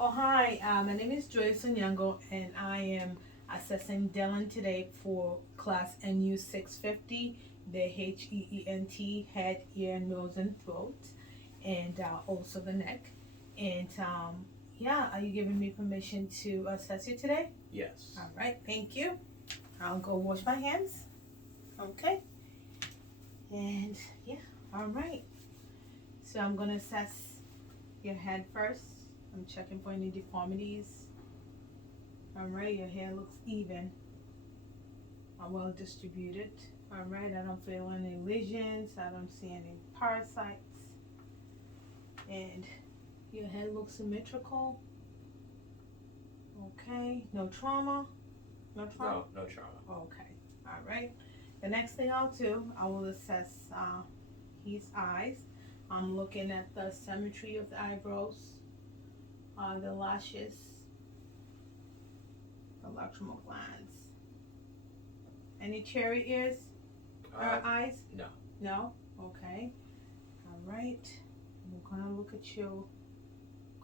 Oh, hi. My name is Joyce Onyango, and I am assessing Dylan today for class NU 650, the HEENT, head, ear, nose, and throat, and also the neck. And yeah, are you giving me permission to assess you today? Yes. All right, thank you. I'll go wash my hands. Okay. And yeah, all right. So I'm going to assess your head first. I'm checking for any deformities. Alright, your hair looks even and well distributed. Alright, I don't feel any lesions. I don't see any parasites. And your head looks symmetrical. Okay, no trauma. No trauma? No trauma. Okay, alright. The next thing I'll do, I will assess his eyes. I'm looking at the symmetry of the eyebrows, the lashes, the lacrimal glands. Any cherry ears or eyes? No. No? Okay. Alright. We're gonna look at your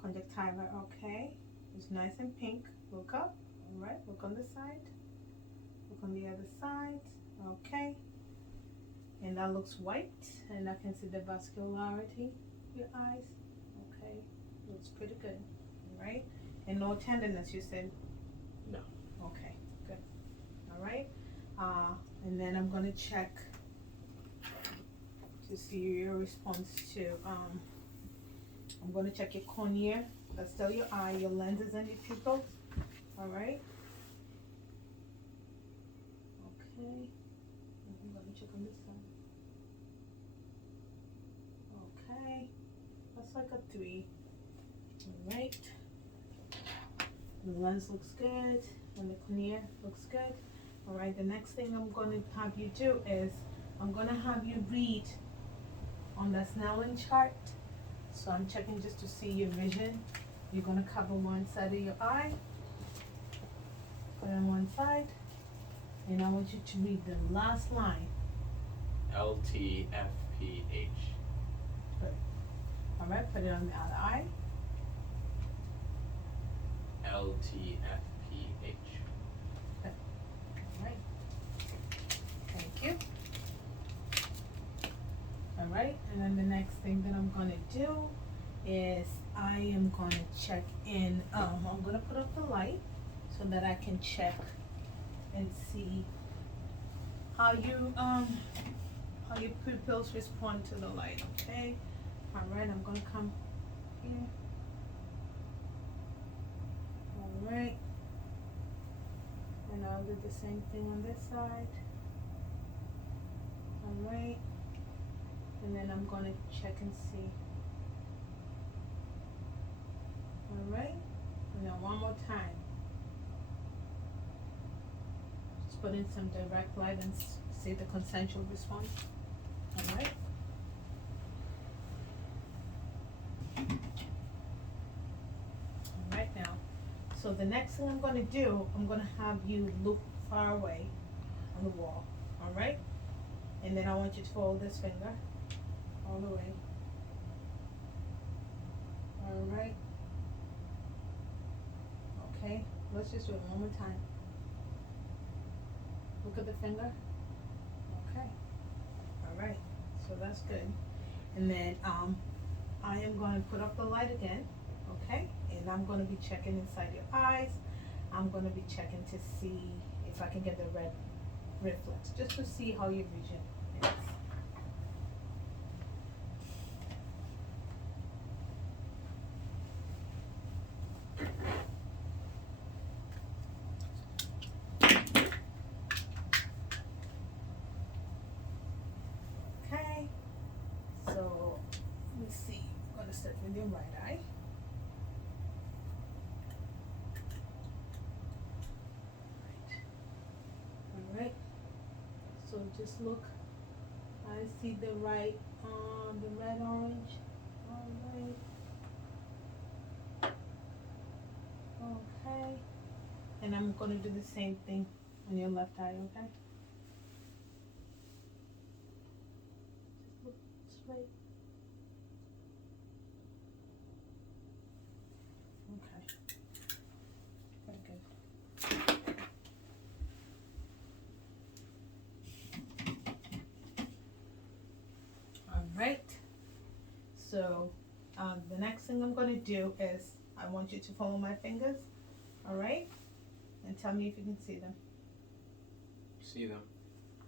conjunctiva. Okay. It's nice and pink. Look up. Alright. Look on this side. Look on the other side. Okay. And that looks white. And I can see the vascularity of your eyes. Okay. Looks pretty good. Alright. And no tenderness, you said? No. Okay. Good. Alright. And then I'm gonna check to see your response to, I'm gonna check your cornea, that's still your eye, your lenses and your pupils, alright? Okay, and I'm gonna check on this side. Okay, that's like a 3, alright? The lens looks good, and the cornea looks good. Alright, the next thing I'm gonna have you do is, I'm gonna have you read on the Snellen chart. So I'm checking just to see your vision. You're gonna cover one side of your eye. Put it on one side. And I want you to read the last line. LTFPH. Good. Alright, put it on the other eye. LTFPH. Alright. Thank you. Alright, and then the next thing that I'm gonna do is I am gonna check in, I'm gonna put up the light so that I can check and see how your pupils respond to the light, okay? Alright, I'm gonna come here. Alright. And I'll do the same thing on this side. Alright. And then I'm gonna check and see. Alright? And then one more time. Just put in some direct light and see the consensual response. Alright? Alright now. So the next thing I'm gonna do, I'm gonna have you look far away on the wall. Alright? And then I want you to fold this finger all the way. Alright. Okay, let's just do it one more time. Look at the finger. Okay. Alright, so that's good. And then I am going to put up the light again. Okay? And I'm going to be checking inside your eyes. I'm going to be checking to see if I can get the red reflex, just to see how your vision is. Okay, so let's see. I'm gonna start with your right eye. All right. So just look. I see the right, the red orange. All right. Okay. And I'm gonna do the same thing on your left eye. Okay. Just look straight. Very good. All right. So the next thing I'm going to do is I want you to follow my fingers, all right? And tell me if you can see them. See them.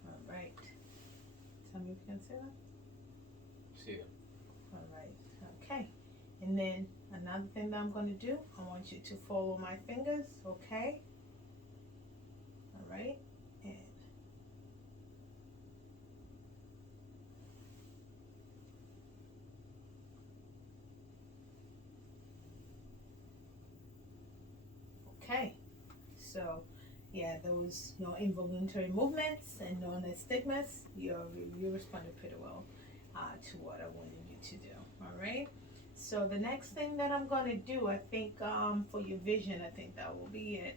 All right. Tell me if you can see them. See them. All right. Okay. And then another thing that I'm going to do, I want you to follow my fingers, okay? All right. And okay. So, yeah, those involuntary movements and no nystagmus, you responded pretty well to what I wanted you to do. All right. So the next thing that I'm gonna do, I think for your vision, I think that will be it.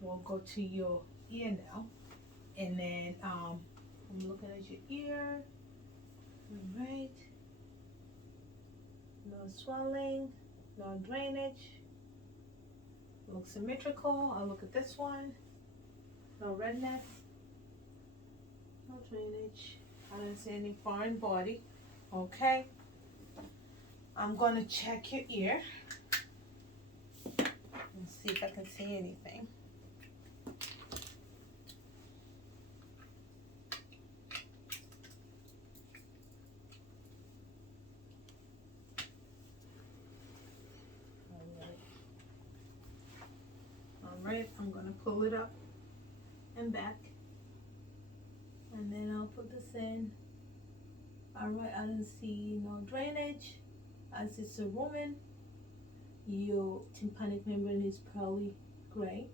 We'll go to your ear now, and then I'm looking at your ear. All right. No swelling, no drainage. Looks symmetrical. I'll look at this one. No redness, no drainage. I don't see any foreign body. Okay. I'm gonna check your ear and see if I can see anything. All right, I'm gonna pull it up and back, and then I'll put this in. All right, I don't see no drainage. As it's a woman, your tympanic membrane is probably gray.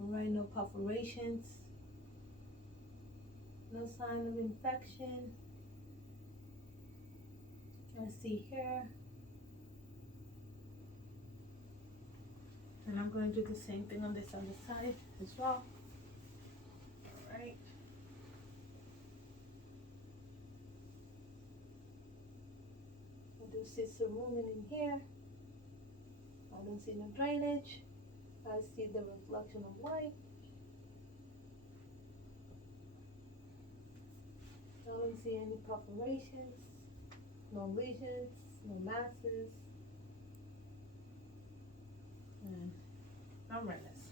All right, no perforations, no sign of infection. I see here. And I'm going to do the same thing on this other side as well. All right. I do see some movement in here. I don't see no drainage. I see the reflection of light. I don't see any perforations, no lesions, no masses, and no redness.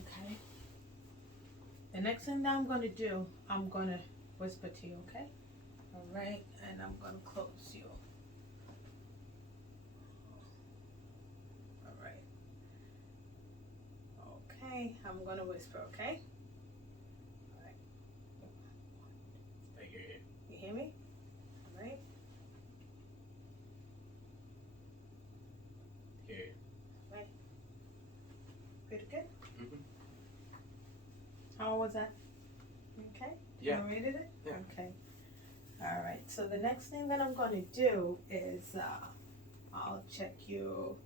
Okay. The next thing that I'm going to do, I'm going to whisper to you, okay? All right, and I'm going to close you. All right. Okay, I'm going to whisper, okay? All right. I hear you. You hear me? All right. Hear you. Right. Pretty good? Mm-hmm. How was that? Okay? Yeah. You rated it? Yeah. Okay. All right. So the next thing that I'm going to do is I'll check you.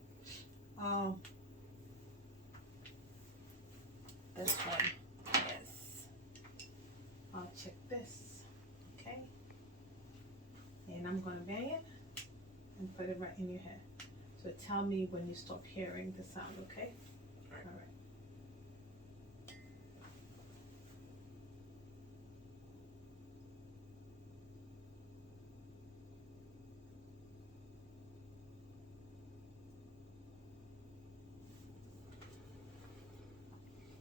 This one. Yes. I'll check this. Okay. And I'm going to bang it and put it right in your head. So tell me when you stop hearing the sound, okay? All right. All right.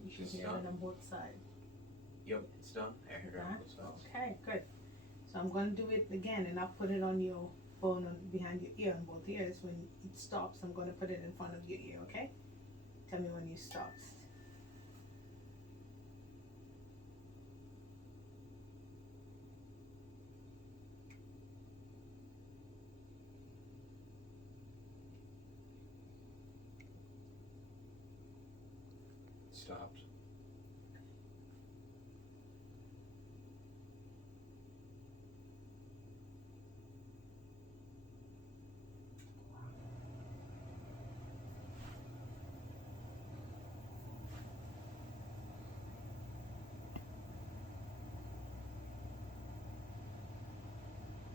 You should It's hear done. it on both sides. Yep, it's done. I heard it on both sides. Okay, good. So I'm going to do it again, and I'll put it on your phone behind your ear on both ears. When it stops, I'm going to put it in front of your ear, okay? Tell me when you stops. Stopped.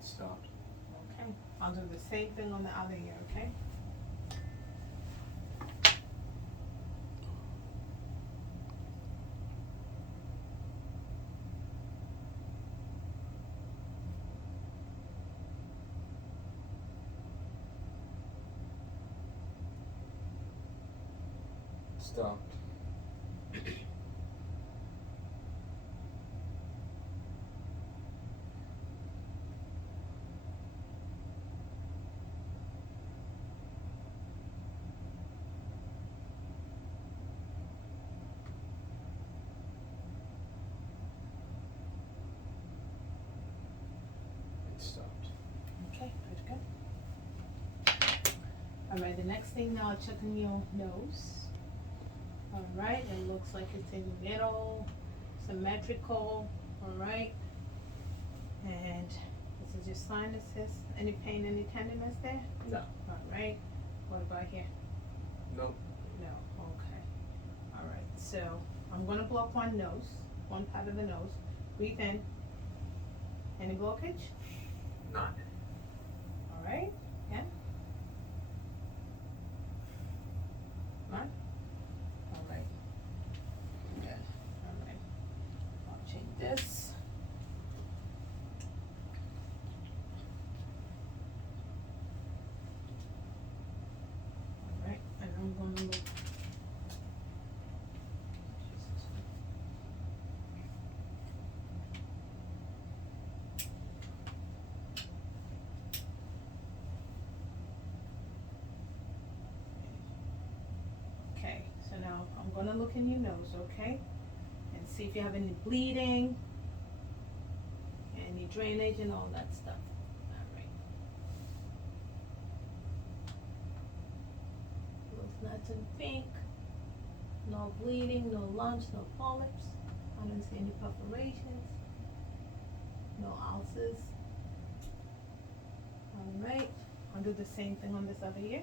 Stopped. Okay, I'll do the same thing on the other ear, okay? Stopped. It stopped. Okay, pretty good. Alright, the next thing now, checking your nose. Alright, it looks like it's in the middle, symmetrical, alright? And this is your sinuses. Any pain, any tenderness there? No. Alright, what about here? Nope. No, okay. Alright, so I'm gonna block one nose, one part of the nose. Breathe in. Any blockage? None. Alright, yeah. None? Alright. Good, alright. I'll change this. Alright, and I'm gonna look. Okay, so now I'm gonna look in your nose, okay? And see if you have any bleeding, any drainage and all that stuff. Alright. Looks nice and pink. No bleeding, no lumps, no polyps. I don't see any perforations. No ulcers. Alright, I'll do the same thing on this other ear.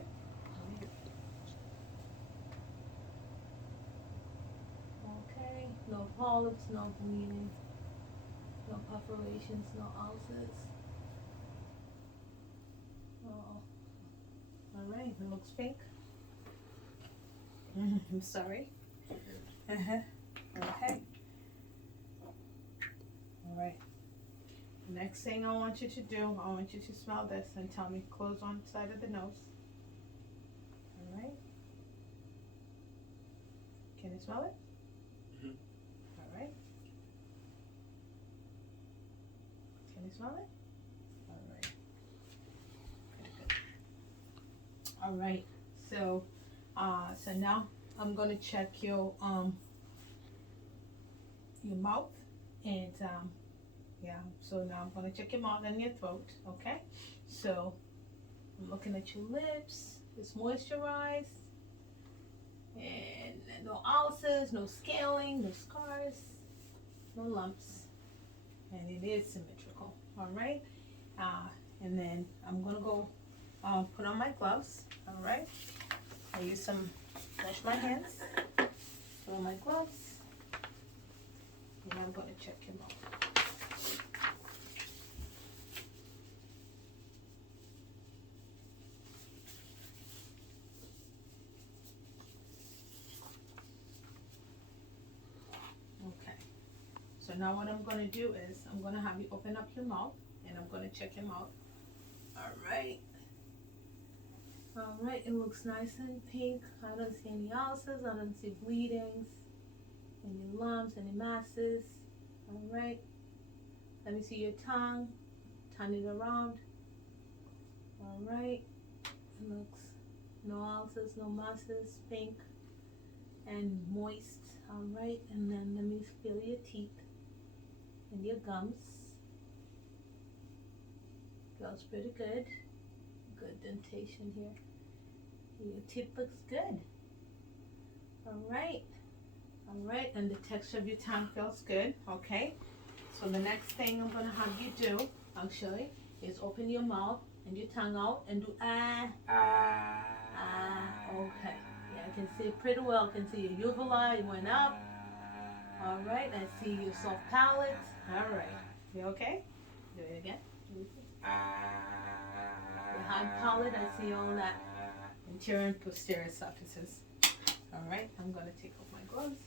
Okay, no polyps, no bleeding, no perforations, no ulcers. Oh, alright, it looks pink. I'm sorry. Uh-huh, okay. Alright. Next thing I want you to do, I want you to smell this and tell me close on side of the nose. Alright. Can you smell it? Mhm. Alright. Can you smell it? Alright. Pretty good. Alright, so now I'm gonna check your mouth and yeah, so now I'm gonna check your mouth and your throat, okay? So I'm looking at your lips, it's moisturized, and no ulcers, no scaling, no scars, no lumps, and it is symmetrical, alright? And then I'm gonna go put on my gloves, alright? I use some, wash my hands, put on my gloves, and I'm gonna check your mouth. Okay, so now what I'm gonna do is, I'm gonna have you open up your mouth, and I'm gonna check your mouth. Alright. Alright, it looks nice and pink. I don't see any ulcers, I don't see bleedings, any lumps, any masses. Alright. Let me see your tongue. Turn it around. Alright. It looks no ulcers, no masses, pink and moist. Alright, and then let me feel your teeth and your gums. Feels pretty good. Good dentation here. Your teeth looks good. Alright. Alright, and the texture of your tongue feels good. Okay. So the next thing I'm gonna have you do, actually, is open your mouth and your tongue out and do ah. Okay. Yeah, I can see it pretty well. I can see your uvula, it went up. Alright, I see your soft palate. Alright. You okay? Do it again. Your hard palate, I see all that. Anterior and posterior surfaces. Alright, I'm gonna take off my gloves.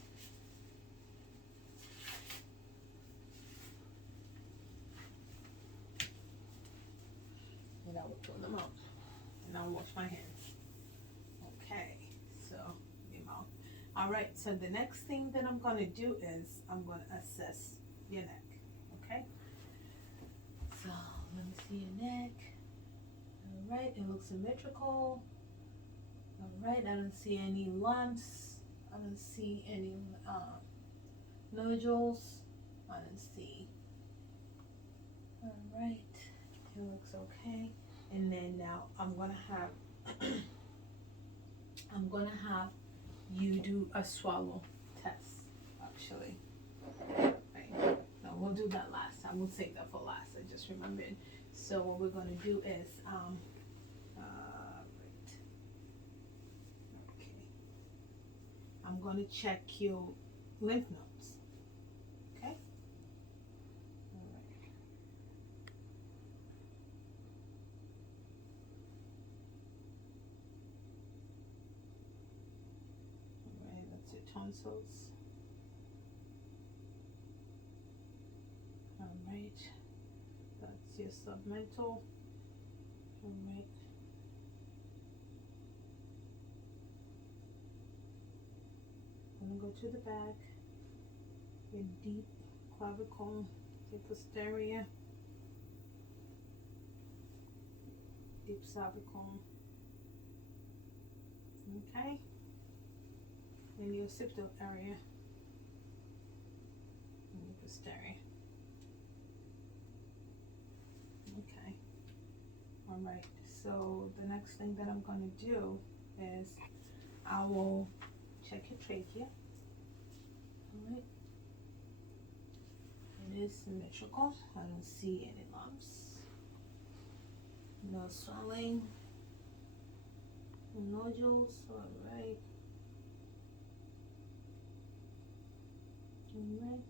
And I will pull them out. And I'll wash my hands. Okay, so your mouth. Alright, so the next thing that I'm gonna do is I'm gonna assess your neck. Okay? So let me see your neck. Alright, it looks symmetrical. Alright, I don't see any lumps. I don't see any nodules. I don't see. Alright, it looks okay. And then now I'm gonna have you do a swallow test, actually. Right. No, we'll do that last time. We'll save that for last. I just remembered. So what we're gonna do is okay. I'm gonna check your lymph nodes. Okay? Alright. Alright, that's your tonsils. Alright. That's your submental. Alright. I'm gonna go to the back, your deep clavicle, your posterior, deep cervical, okay, and your occipital area, and your posterior, okay, alright, so the next thing that I'm gonna do is I will check your trachea. Alright. It is symmetrical. I don't see any lumps. No swelling. No nodules. Alright. Alright.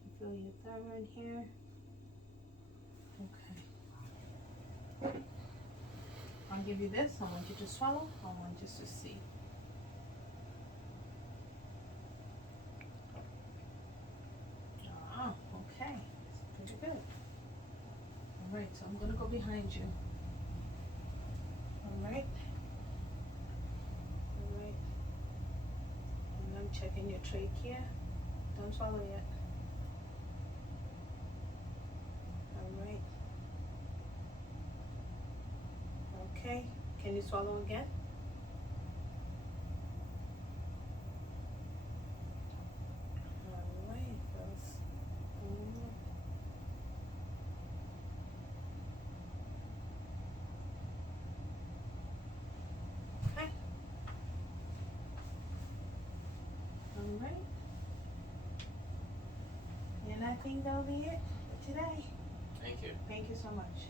You feel your thyroid here. Okay. I'll give you this. I want you to swallow. I want you to see. Okay, pretty good. Alright, so I'm gonna go behind you. Alright. Alright. And I'm checking your trachea. Don't swallow yet. Alright. Okay, can you swallow again? Alright. And I think that'll be it for today. Thank you. Thank you so much.